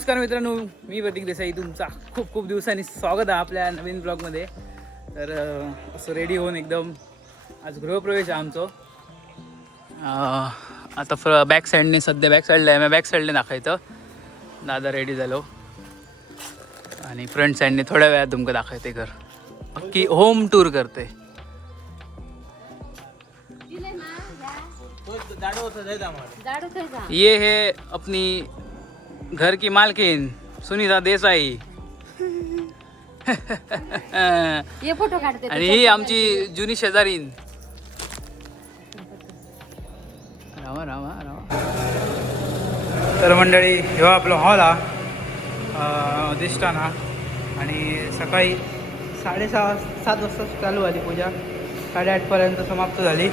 नमस्कार मित्रांनो, मी प्रतीक देसाई. तुमचा खूप खूप दिवसांनी स्वागत आहे आपल्या नवीन ब्लॉगमध्ये. तर असं रेडी होऊन एकदम आज गृहप्रवेश आहे आमचं. आता बॅक साईडने सध्या बॅक साईडने दाखवायचं. दादा रेडी झालो आणि फ्रंट साईडने थोड्या वेळात तुमचं दाखवते घर. अख्खी होम टूर करते. ये है अपनी घर की मालकिन सुनीता देसाई. ये फोटो काढते. आणि ही आमची जुनी शेजारीन. रामा रामा रामा. तर मंडळी, ह्यो आपला हॉल हा अधिष्ठाना. आणि सकाळी 6:30-7 वाजता चालू झाली पूजा. 8:30पर्यंत समाप्त झाली.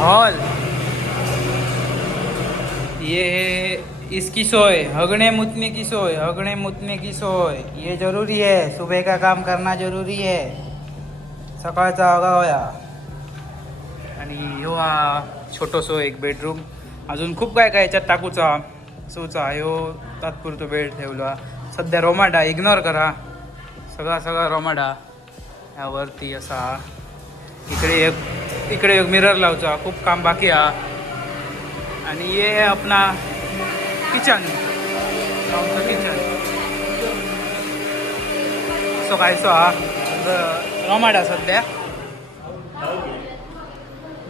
हॉल ये है इसकी सोय, हगने मुतने की सोय, हगने मुतने की सोय. ये जरूरी है, सुबह का काम करना जरूरी है. सकाळचा आगावया. आणि ह्यो हा छोटोसो एक बेडरूम. अजून खूप काय काय याच्यात टाकूचा सोचा. ह्यो तात्पुरतो बेड ठेवला. सध्या रोमाडा इग्नोर करा. सगळा रोमाडा. यावरती असा इकडे एक मिरर लावचा. खूप काम बाकी आहे. आणि ये है अपना किचन. आमचं किचन असं खायचो हा रोमाडा सध्या.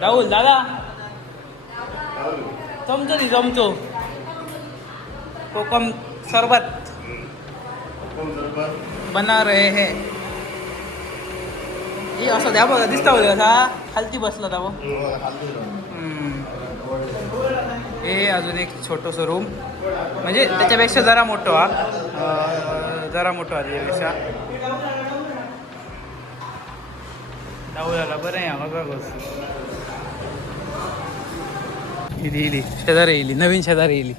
राहुल दादा चमचो कोकम सरबत बना रहे है. हे असं द्या बघा, दिसता होतं असा खालती बसला था. हे अजून एक छोटंसं रूम, म्हणजे त्याच्यापेक्षा जरा मोठं हा त्याच्यापेक्षा. डाऊला बरं आहे बघा गोष्ट. इली शेजारी येईल, नवीन शेजारी येईल.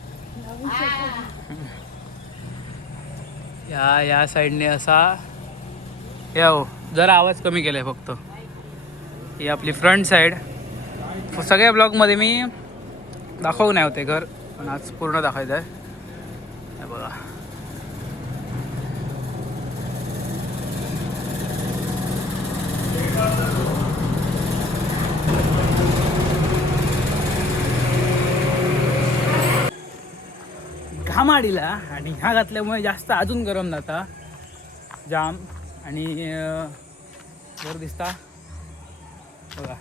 या साईडने असा या हो, जरा आवाज कमी केलाय फक्त. ही आपली फ्रंट साईड. सगळ्या ब्लॉगमध्ये मी दाखवू नाही होते घर, पण आज पूर्ण दाखवायचं आहे. बघा घामाडीला. आणि ह्या घातल्यामुळे जास्त अजून गरम जाता जाम. आणि वर दिसता बघा.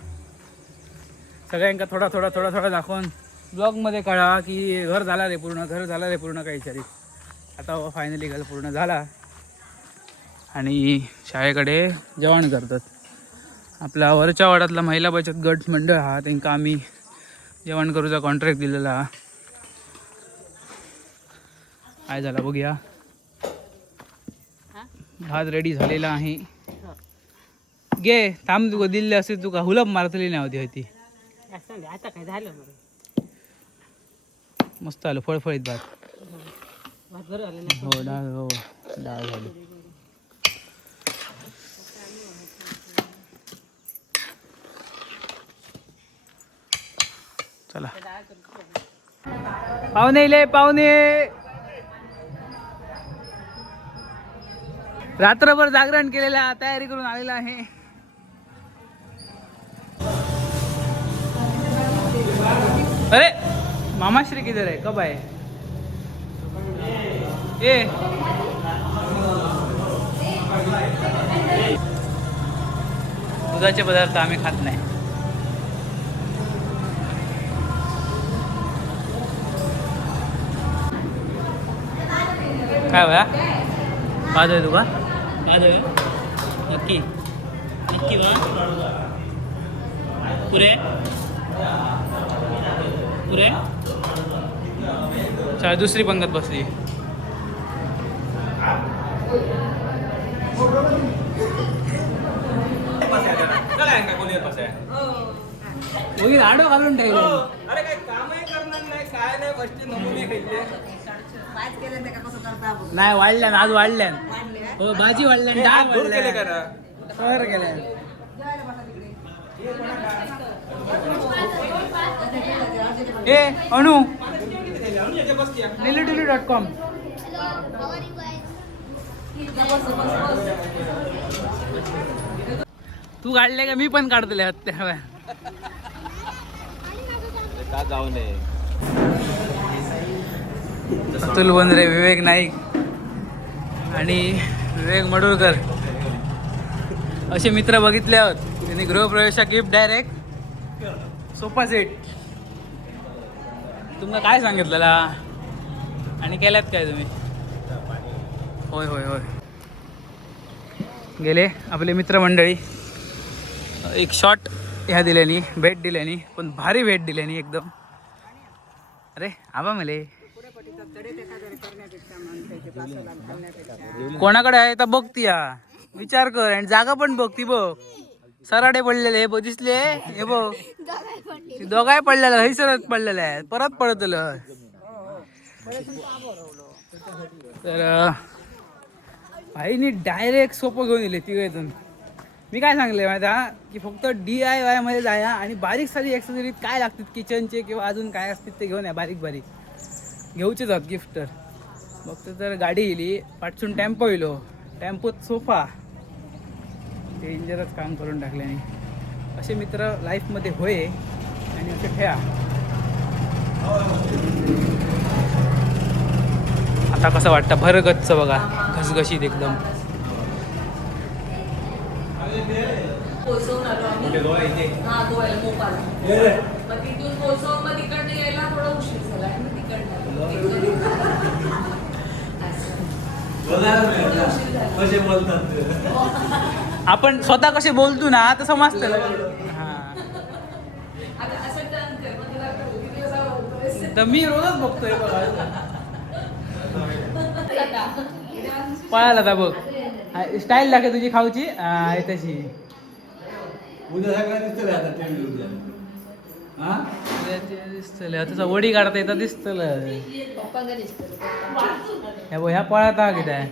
सगळ्यांका थोडा दाखवून ब्लॉगमध्ये कळा की घर झाला रे पूर्ण काही विचारी. आता फायनली घर पूर्ण झाला. आणि शाळेकडे जेवण करतात. आपला वरच्या वाड्यातला महिला बचत गट मंडळ हा, त्यांना आम्ही जेवण करूचा कॉन्ट्रॅक्ट दिलेला हा. काय झाला बघूया. भात रेडी झालेला आहे. गे थांब, तुका दिले असे तुका हुलप मारतली नाही होती. आता काय झालं मस्त आलं फळफळीत भात. बरं आलं. हो डाळ झाली. चला पाहुणे रात्रभर जागरण केलेला, तयारी करून आलेला आहे. अरे मामाश्री किधर आहे, कब आहे. ए दुधाचे पदार्थ आम्ही खात नाही. काय होया बाद आहे तुका बाद आहे नक्की वा पुरे चला दुसरी पंगत बसली. आडो घालून ठेवलं. अरे काय कामही करणार नाही, काय नाही, गोष्टी नमुने घेतले. नाही वाढल्यान, आज वाढल्यान. हो भाजी वाढल्यान, डाळ वाढल्यान. ए अनु lilydilly.com तू काढले का मी पण काढतले हत्या का जाऊ नये अतुल बोंद्रे, विवेक नाईक आणि विवेक मडुळकर असे मित्र बघितले आहोत. त्यांनी गृहप्रवेशा गिफ्ट डायरेक्ट सोफा सेट तुम्हाला काय सांगितलेला आणि केल्यात काय तुम्ही? होय होय होय गेले आपले मित्रमंडळी. एक शॉट ह्या दिल्यानी भेट दिल्यानी पण भारी भेट दिल्यानी एकदम. अरे आबा मले कोणाकडे आहे तर बघती या विचार कर आणि जागा पण बघती बघ. सराडे पडलेले हे बघ दिसले हे बघ दोघाय पडलेलं हे सरत पडलेलं आहे परत पडतलं. तर भाईनी डायरेक्ट सोपं घेऊन दिले तिघेजण. मी काय सांगले माहिती हा की फक्त DIY मध्ये जाया आणि बारीक सारी एक्सेसरीज काय लागतात किचनचे किंवा अजून काय असतात ते घेऊन या. बारीक बारीक घेऊचेच आहोत गिफ्ट. तर फक्त तर गाडी येईल पाठसून टेम्पो येलो टेम्पोत सोफा डेंजरच काम करून टाकल्याने. असे मित्र लाईफमध्ये होय आणि असे ठेवा. आता कसं वाटतं भरगच्च बघा घसघशीत एकदम. पोहोचवून आलो आम्ही हा गोव्याला मोपाला मग तिथून पोहोचवून मग तिकडनं यायला थोडा उशीर झाला आणि मग तिकडनं आपण स्वतः कसे बोलतो ना तर समजतं. आता असं टर्न कर मग तुला किती कसा बोलतोय तर मी रोजच बघतोय बघा. पळाला था बघ स्टाईल लागेल तुझी खाऊची तशी. उद्या सगळ्या दिसतले आता टीव्ही उद्या हा दिसतलं आता वडी काढता येतं दिसतलं. पप्पांना दिसतं. ह्या पळात हा किती आहे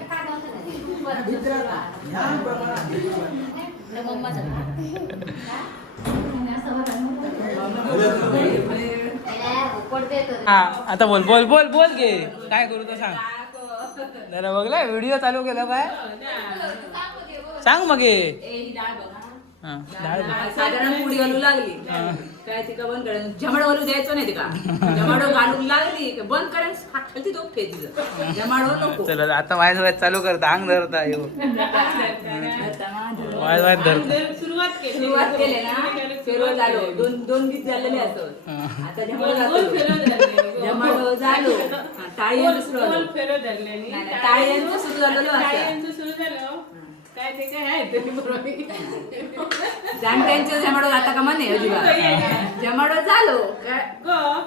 हा आता बोल बोल बोल बोल घे काय करू तर सांग जरा बघला व्हिडिओ चालू केला काय सांग मग हा डाळ साधारण पुढी घालू लागली काय ती का बंद करायचं जमाडो घालू द्यायचं नाही ते का जमाडो घालू लागली की बंद करायचं खालती तो फेतीचं जमाडो नको. चला आता वाय चालू करता अंग धरता येऊ वाय धरता सुरुवात केली ना फेरवत झालो दोन गीत झालेले असत आता जमाडो झालो टाळी यांचं सुरू झालं टाळी यांचं सुरू झालेलं काय ते काय आहे ते बरोबर जाणत्यांचं जमाडो आता का म्हणे अजिबात जमाडो झालो काय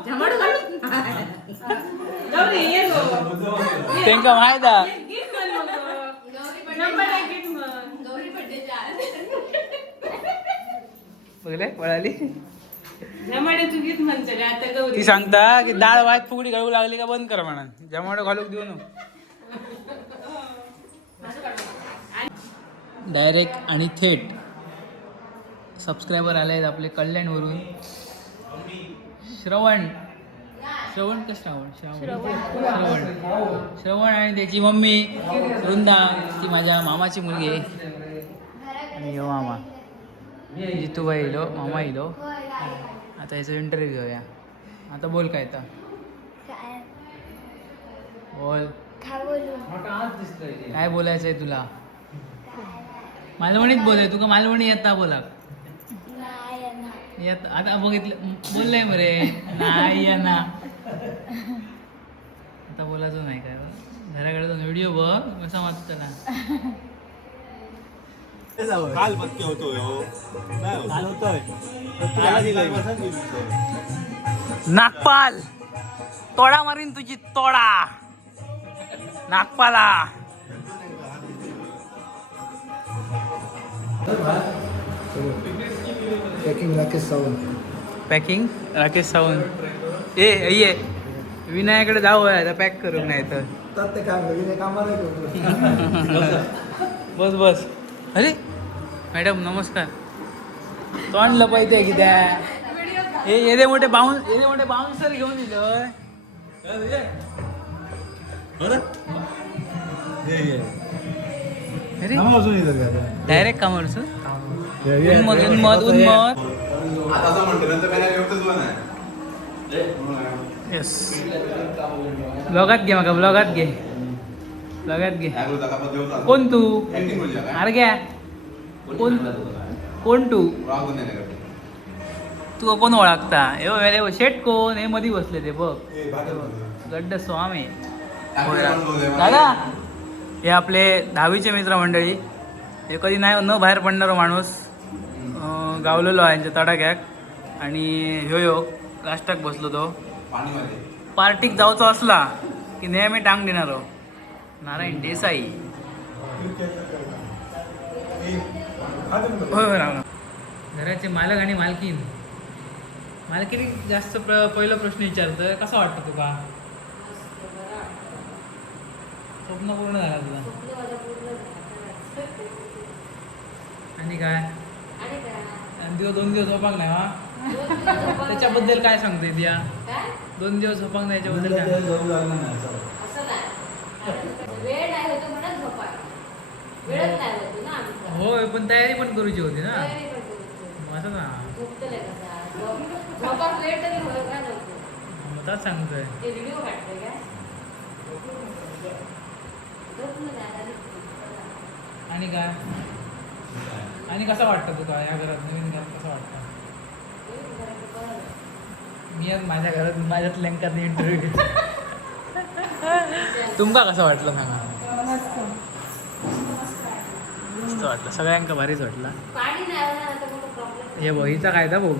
जमाडो घालून त्यांका माहित बघले पळाली ती सांगता की डाळ वाट फुगडी घालू लागली का बंद कर म्हणा जमाडो घालूक देऊ नको. डायरेक्ट आणि थेट सबस्क्रायबर आले आहेत आपले कल्याणवरून. श्रवण का श्रवण आणि त्याची मम्मी वृंदा ती माझ्या मामाची मुलगी आहे आणि यो मामा जितूबाई येलो मामा येलो. आता याचा इंटरव्ह्यू घेऊया. आता बोल काय तर बोल काय बोलायचं आहे तुला? मालवणीत बोलाय तुका मालवणी येता बोला येत आता बघितलं बोललंय मरे नाही ना आता बोलायचं नाही काय घराकडे जाऊन व्हिडिओ बघ कसा वाटत त्याला. काल पत्ते होतो काल होतोय नागपाल तोडा मारीन तुझी तोडा नागपाला. पॅकिंग राकेश सावंत. पॅकिंग राकेश सावंत. ये विनायकडे जाऊ आता पॅक करू नाही तर ते काय कामाला बस बस. अरे मॅडम नमस्कार. तोंड लपायचंय कित्या हे येदे मोठे बाउन्सर घेऊन दिलं अरे डायरेक्ट कामावरच उन्मत येस ब्लॉगात घे मग ब्लॉगात घे कोण तू अरे घ्या कोण तू तू कोण ओळखता हे शेट कोण हे मध्ये बसले ते बघ गड्ड स्वामी दादा हे आपले 10वीचे मित्रमंडळी हे कधी नाही न बाहेर पडणारा माणूस गावलेलो आहे यांच्या तडाख्याक आणि ह्यो लास्टाक बसलो तो पार्टीक जावचो असला की नेहमी टांग देणारो नारायण देसाई घराचे मालक आणि मालकीन जास्त पहिला प्रश्न विचारतोय कसा वाटतं तुका स्वप्न पूर्ण झाला तुझा आणि काय आणि 2 दिवस झोपाक नाही वा त्याच्याबद्दल काय सांगतोय दिया 2 दिवस झोपाक नाही याच्याबद्दल काय वेळ नाही होतो म्हणत झोपा वेळच नाही होतो ना आमचा होय पण तयारी पण करूची होती ना तयारी पण करूची. असं ना झोपतोय कसा झोपाक वेळ तरी होय का नको मग त्याच सांगतोय ते व्हिडिओ काढतोय काय झोप ना दादा. आणि काय आणि कसं वाटतं तुका या घरात नवीन घरात कसं वाटतं मी आज माझ्या घरात माझ्यात लंकात इंटरव्ह्यू घेतो तुमका कसं वाटलं सांगा मस्त वाटलं सगळ्यांका भारीच वाटला पाणी नाही होणार तर मग प्रॉब्लेम हे बहीचा कायदा भाऊ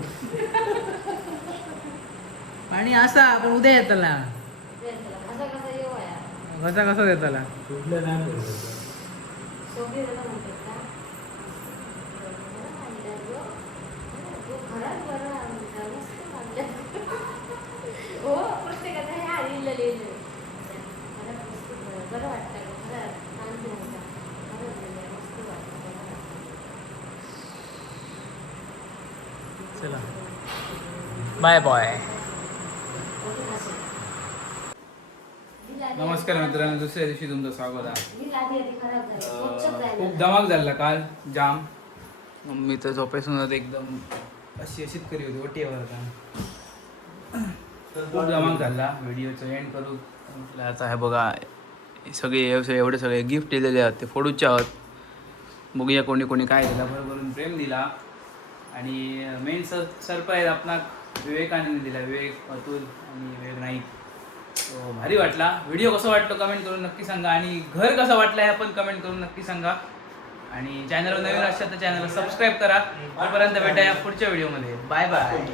आणि असा आपण उद्या येताला असं कसं येऊ आहे कसा कसा देताला सोबी होता म्हणतात का खरंच बरं मस्त वाटलं. हो प्रत्येकाचं हे आलेलं लिहिलं मला मस्त बरं वाटतं खरं शांती होता खरंच लिहिलं मस्त वाटतं चला बाय बाय नमस्कार मित्रांनो दुसऱ्या दिवशी तुमचं स्वागत आहे खूप धमाक झाला काल जाम मम्मी तर झोपेसून एकदम अशीच करी होती ओटीवर होता खूप धमाक झाला व्हिडिओचं एंड करू म्हटलं आता हे बघा सगळे एवढे सगळे गिफ्ट दिलेले आहेत ते फोडूचे आहोत बघूया कोणी कोणी काय दिला भरभरून प्रेम दिला आणि मेन सरप्राईज आपणाक विवेकाने दिला विवेक अतुल आणि विवेक नाईक तो भारी वाटला व्हिडिओ कसं वाटलं कमेंट करून नक्की सांगा आणि घर कसं वाटलं हे पण कमेंट करून नक्की सांगा आणि चॅनलवर नवीन असाल तर चॅनलला सबस्क्राईब करा तोपर्यंत भेटा या पुढच्या व्हिडिओमध्ये बाय बाय